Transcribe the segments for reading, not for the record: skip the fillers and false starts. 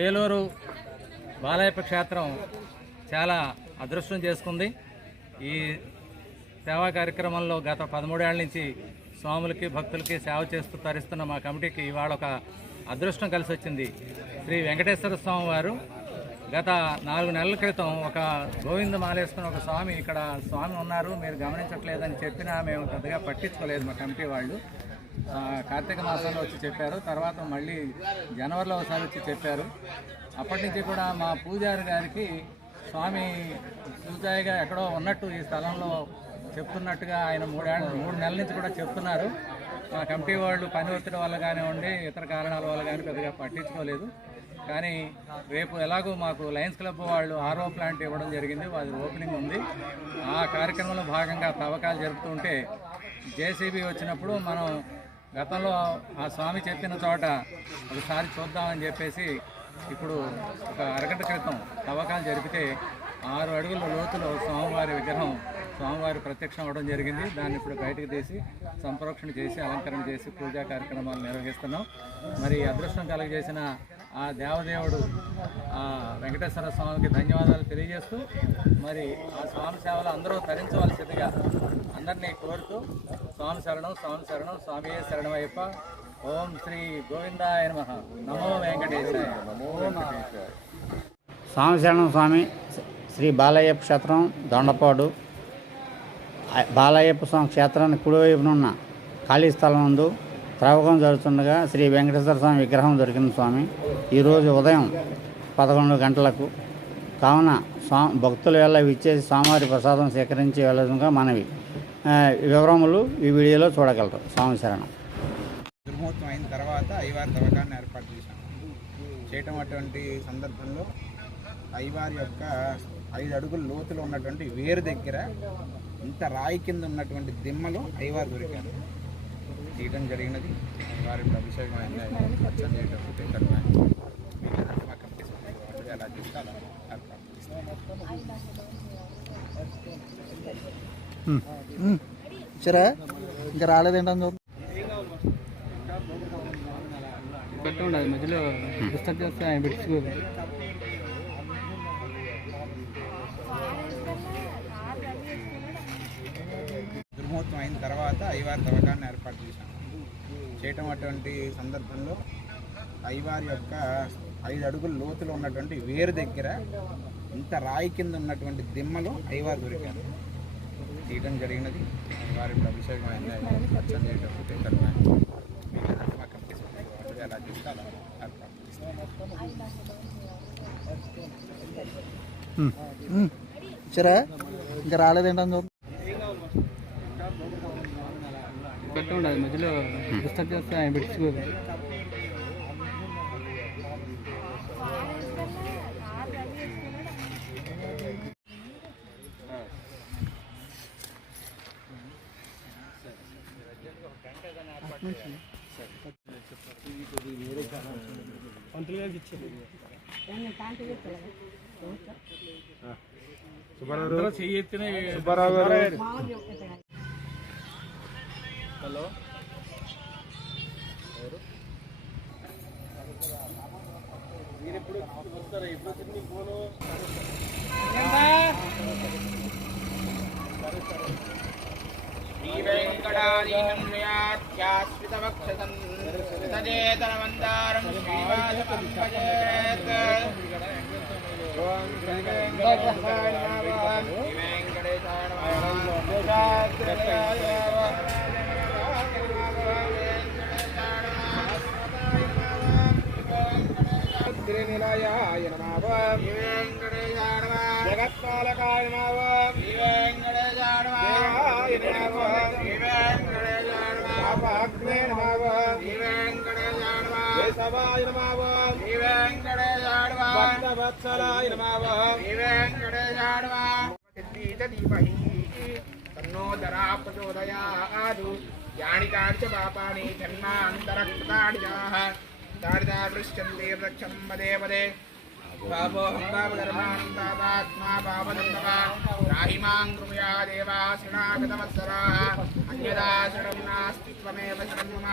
ఏలూరు బాలయ్యప్ప క్షేత్రం చాలా అదృష్టం చేసుకుంది. ఈ సేవా కార్యక్రమంలో గత 13 ఏళ్ల నుంచి స్వాములకి భక్తులకి సేవ చేస్తూ తరిస్తున్న మా కమిటీకి ఇవాళ ఒక అదృష్టం కలిసి వచ్చింది. శ్రీ వెంకటేశ్వర స్వామి వారు గత 4 నెలల క్రితం ఒక గోవింద మాలేసుకుని ఒక స్వామి ఇక్కడ స్వామి ఉన్నారు, మీరు గమనించట్లేదని చెప్పినా మేము పెద్దగా పట్టించుకోలేదు. మా కమిటీ వాళ్ళు కార్తీక మాసంలో వచ్చి చెప్పారు, తర్వాత మళ్ళీ జనవరిలో ఒకసారి వచ్చి చెప్పారు. అప్పటి నుంచి కూడా మా పూజారి గారికి స్వామి పూజారిగా ఎక్కడో ఉన్నట్టు ఈ స్థలంలో చెప్తున్నట్టుగా ఆయన 3 నెలల నుంచి కూడా చెప్తున్నారు. మా కమిటీ వాళ్ళు పని ఒత్తిడి వల్ల కానివ్వండి, ఇతర కారణాల వల్ల కానీ పెద్దగా పట్టించుకోలేదు. కానీ రేపు ఎలాగో మాకు లయన్స్ క్లబ్ వాళ్ళు ఆర్ఓ ప్లాంట్ ఇవ్వడం జరిగింది, అది ఓపెనింగ్ ఉంది. ఆ కార్యక్రమంలో భాగంగా తవ్వకాలు జరుపుతుంటే జేసీబీ వచ్చినప్పుడు మనం గతంలో ఆ స్వామి చెప్పిన చోట ఒకసారి చూద్దామని చెప్పేసి ఇప్పుడు ఒక అరగంట క్రితం తవ్వకాలు జరిపితే 6 అడుగుల లోతులో స్వామివారి విగ్రహం స్వామివారి ప్రత్యక్షం అవ్వడం జరిగింది. దాన్ని ఇప్పుడు బయటకు తీసి సంప్రోక్షణ చేసి అలంకరణ చేసి పూజా కార్యక్రమాలు నిర్వహిస్తున్నాం. మరి అదృష్టం కలుగజేసిన ఆ దేవదేవుడు ఆ వెంకటేశ్వర స్వామికి ధన్యవాదాలు తెలియజేస్తూ మరి ఆ స్వామి సేవలు అందరూ తరించవలసిందిగా అందరినీ కోరుతూ స్వామి శరణం స్వామి శరణం స్వామియే శరణమయ్యప్ప. ఓం శ్రీ గోవిందాయ నమః. నమో వెంకటేశాయ. నమో వెంకటేశాయ. స్వామి శరణం స్వామి శ్రీ బాలయ్యప్ప క్షేత్రం దొండపాడు. బాలయ్యప్ప స్వామి క్షేత్రానికి కుడివైపునున్న ఖాళీ స్థలం నందు త్రవ్వకం జరుగుతుండగా శ్రీ వెంకటేశ్వర స్వామి విగ్రహం దొరికింది స్వామి ఈరోజు ఉదయం 11 గంటలకు. కావున భక్తుల వల్ల విచ్చేసి స్వామివారి ప్రసాదం సేకరించి వెళ్ళడంగా మనవి. వివరములు ఈ వీడియోలో చూడగలరు. స్వామి శరణం. దుర్ముహూర్తం అయిన తర్వాత అయ్యవారి తవ్వకాన్ని ఏర్పాటు చేయటం అటువంటి సందర్భంలో అయ్యవారి యొక్క 5 అడుగుల లోతులో ఉన్నటువంటి వేరు దగ్గర ఇంత రాయి కింద ఉన్నటువంటి దిమ్మలు అయ్యవారు దొరికారు, తీయడం జరిగినది. అయ్యవారి అభిషేకం అర్చన చేయడం ఎలా చేస్తే అలా ఏర్పాటు సరే. ఇంకా రాలేదేంటని పెట్టండి, మధ్యలో డిస్టర్బ్ చేస్తే ఆయన పెట్టుకోదు. దుర్ముహూర్తం అయిన తర్వాత అయ్యవారి తవ్వకాన్ని ఏర్పాటు చేయటం అటువంటి సందర్భంలో అయ్యవారి యొక్క 5 అడుగుల లోతులో ఉన్నటువంటి వేరు దగ్గర ఇంత రాయి కింద ఉన్నటువంటి దిమ్మలు అయ్యవారు దొరికారు, తీయడం జరిగినది. అయ్యవారి అభిషేకం అర్చన చేయడం ఎలా చేస్తే అలా ఏర్పాటు సరే. ఇంకా రాలేదేంటని పెట్టండి, మధ్యలో డిస్టర్బ్ చేస్తే ఆయన పెట్టుకోదు. హలో, మీరు ఎప్పుడు వస్తారా? ఎప్పుడు వచ్చింది ఫోను? నిలయాయ నమః. జగత్పాలకాయ నమః. దేవాయ నమః. పాపాగ్నే నమః. కేశవాయ నమః. భక్తవత్సలాయ నమః. తన్నో దరా ప్రచోదయాత్. యాని కాని పాపాని జన్మాంతరకృతానిజాః దారిదాపృశ్చంతే వృక్షం పదే పదే పాపోహం పాపధర్మాణం తాపాత్మా పాపదండవ రాహిమాం కృపయా దేవా శరణాగతవత్సరాः అన్యదా శరణం నాస్తి త్వమేవ శరణం మమ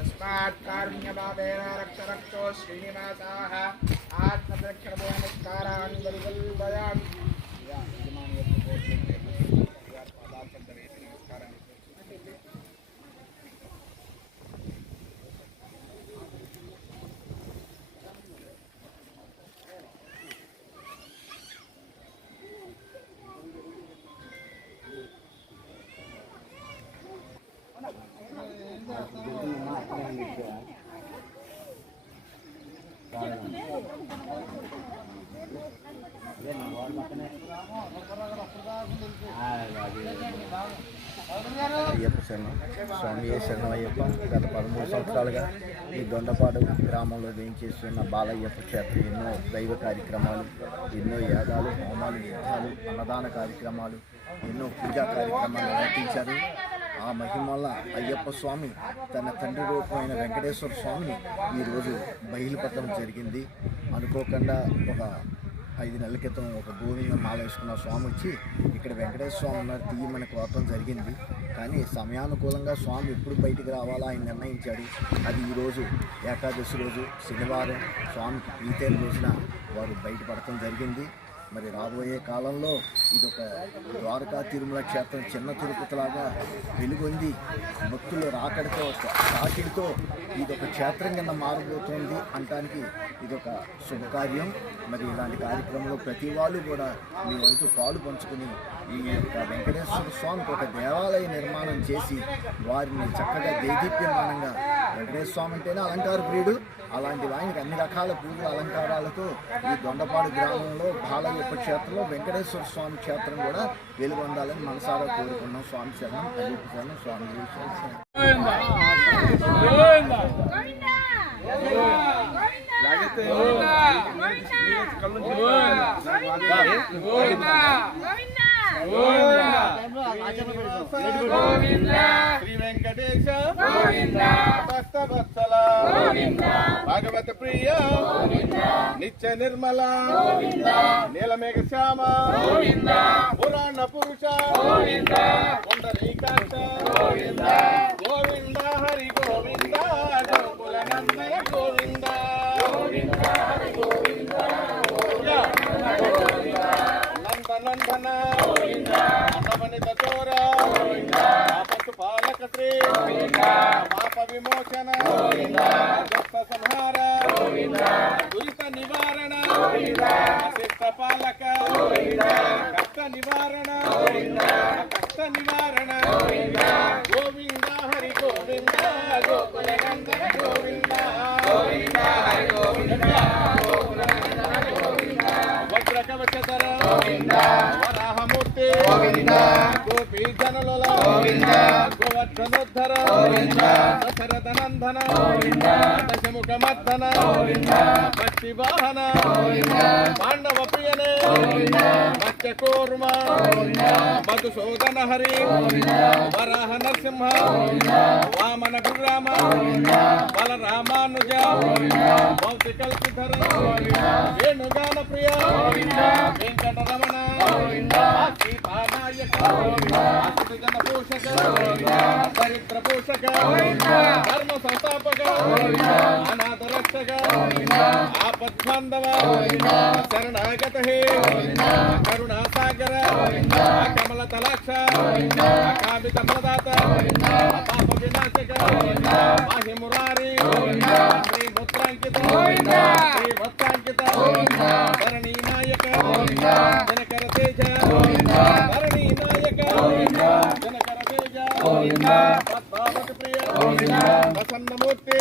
तस्मात् कारुण्यभावेन रक्तरक्तो श्रीनिवासाः आत्मरक्षणभूनमस्कारान् कल्पयामि। అయ్యప్ప శరణం. స్వామి శరణం అయ్యప్ప. గత 13 సంవత్సరాలుగా ఈ దొండపాడు గ్రామంలో వేయించేస్తున్న బాలయ్యప్ప క్షేత్రం ఎన్నో దైవ కార్యక్రమాలు, ఎన్నో యాగాలు, హోమాలు, యుద్ధాలు, అన్నదాన కార్యక్రమాలు, ఎన్నో పూజా కార్యక్రమాలు నిర్వహించారు. ఆ మహిమ వల్ల అయ్యప్ప స్వామి తన తండ్రి రూపమైన వెంకటేశ్వర స్వామిని ఈరోజు బయలుపరచడం జరిగింది. అనుకోకుండా ఒక 5 నెలల క్రితం ఒక గోవింద మాల వేసుకున్న స్వామి వచ్చి ఇక్కడ వెంకటేశ్వర స్వామి ఉన్నారు తీయమని కోరటం జరిగింది. కానీ సమయానుకూలంగా స్వామి ఎప్పుడు బయటికి రావాలో ఆయన నిర్ణయించాడు. అది ఈరోజు ఏకాదశి రోజు శనివారం స్వామికి ప్రీతైన రోజున వారు బయటపడటం జరిగింది. మరి రాబోయే కాలంలో ఇదొక ద్వారకా తిరుమల క్షేత్రం చిన్న తిరుపతిలాగా వెలుగొంది భక్తులు రాకడితో తాకిడితో ఇదొక క్షేత్రం కింద మారబోతోంది అనడానికి ఇదొక శుభకార్యం. మరి ఇలాంటి కార్యక్రమంలో ప్రతి వాళ్ళు కూడా మీ వంతు పాలు పంచుకుని ఈ యొక్క వెంకటేశ్వర స్వామికి ఒక దేవాలయ నిర్మాణం చేసి వారిని చక్కగా దేదీప్యమానంగా, వెంకటేశ్వర స్వామి అంటేనే అలంకార ప్రియుడు, అలాంటి ఆయనకి అన్ని రకాల పూజల అలంకారాలతో ఈ దొండపాడు గ్రామంలో బాలయ్యప్ప క్షేత్రంలో వెంకటేశ్వర స్వామి క్షేత్రం కూడా వెలుగొందాలని మనసారా కోరుకున్నాం. స్వామి శరణం, అయ్యప్ప శరణం, స్వామి శ్రీ వెంకటేశ భక్తవత్సల భాగవత ప్రియ నిత్య నిర్మల నీలమేఘ శ్యామ పురాణ పురుష పుండరీకాక్ష గోవింద హరి గోవింద గోకుల నందన గోవింద నందనందన నవనిత చోర పశు పాలక శ్రీ పాప విమోచన దుష్ట సంహార దురిత నివారణ శిష్ట పాలక కష్ట నివారణ కష్ట నివారణ గోవింద హరి గోవింద గోకుల నందన గోవింద వజ్ర కవచధర వరాహమూర్తి గోపీ జనలోల గోవర్ధనోద్ధర దశరథ నందన దశముఖ మర్దన భక్తి వాహన పాండవ ప్రియనే మత్స్యకూర్మ మధుసూదన హరి వరాహ నరసింహ వామన గురామ బలరామానుజ భౌతికల్పిధర వేణుగాన ప్రియ వెంకటరమణ సీతానాయక జన పోషక దరిద్ర పోషక ధర్మ సంస్థాపక అనాథ రక్షక ఆపద్బాంధవ శరణాగత హే కరుణాసాగర కమల తలాక్ష కామిత ఫలదాత పాప వినాశక మాహి మురారి శ్రీ ముద్రాంకిత శ్రీ భక్తాంకిత ధరణీ నాయక జనకర తేజ ధరణీ నాయక జనకర తేజ పద్మావతి ప్రియ ప్రసన్నమూర్తి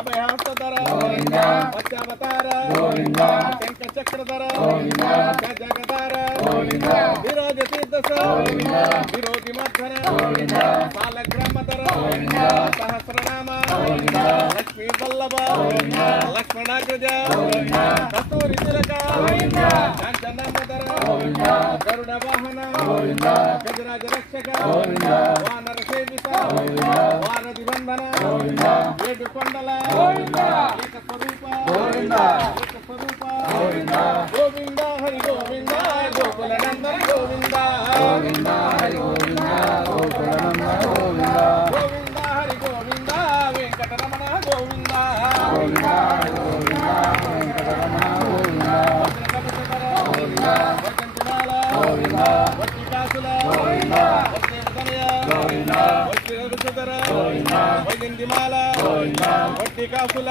అభయహస్తధర పశ్చావతార శంఖ చక్రధర జగధార విరాజ తీర్థస విరోధి మర్ధన సాలగ్రామధర సహస్రనామ లక్ష్మీ వల్లభ లక్ష్మణాగ్రజ కస్తూరి తిలక కాంచనామధర గరుడ వాహన గజరాజ రక్షక వానర సేవిత వానది వందన ఏడు కొండల ఏక స్వరూప ఏక స్వరూప గోవింద హరి గోవింద గోకుల నందన గోవింద గోవింద హరి గోవింద గోకుల నందన గోవింద గోవింద హరి గోవింద శ్రీధర వైజంతిమాల వట్టి కాసుల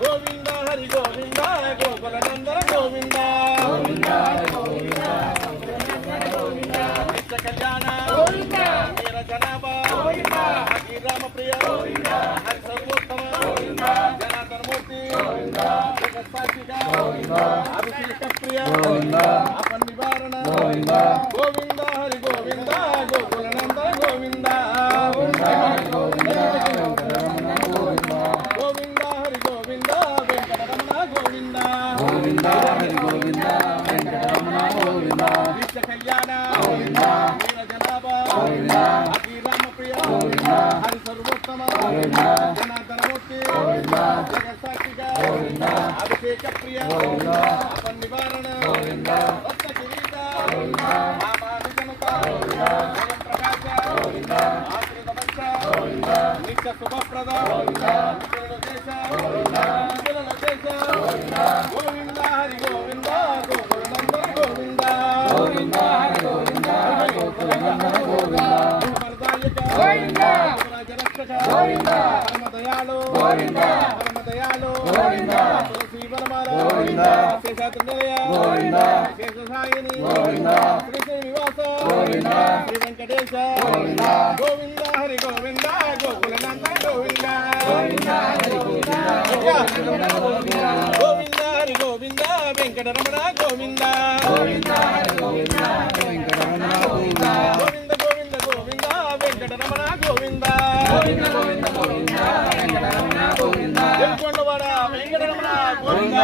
గోవింద హరి గోవింద గోకుల నందన గోవింద నిత్య కళ్యాణ వీర జనాభా హరి రామ ప్రియ హరి సర్వోత్తమ జనార్దన మూర్తి జగత్సాక్షిక అభిషేక ప్రియ అపన్ నివారణ గోవింద హరి గోవింద గోకుల నందన గోవింద గోవింద హరి గోవింద వెంకటరమణ గోవింద హరి గోవింద వెంకటరమణ గోవింద నిత్య కళ్యాణ వీర జనాభా అతి రామ ప్రియ హరి సర్వోత్తమ జనార్దన మూర్తి జగత్సాక్షిక అభిషేక ప్రియ అపన్ నివారణ భక్త కిరీట ఆమాని జనత జగన్ ప్రకాశ ఆశ్రిత భక్త నిత్య శుభప్రద దేశ గోవింద హరి గోవింద గోకుల నందన గోవింద గోవింద హరి గోవింద గోకుల నందన గోవింద గోవింద రాజరక్షక గోవింద పరమ దయాళు గోవింద పరమ దయాళు గోవింద తులసి వనమాల గోవింద శేషాత్రేయ గోవింద శేషసాయిని గోవింద శ్రీ శ్రీనివాస గోవింద శ్రీ వెంకటేశ గోవింద గోవింద హరి గోవింద గోకుల నందన గోవింద గోవింద హరి గోవింద గోవింద హరి గోవింద వెంకటరమణ గోవింద గోవింద హరి గోవింద వెంకటరమణ గోవింద గోవింద గోవింద గోవింద వెంకటరమణ గోవింద గోవింద గోవింద గోవింద వెంకటరమణ గోవింద వెంకటరమణ గోవింద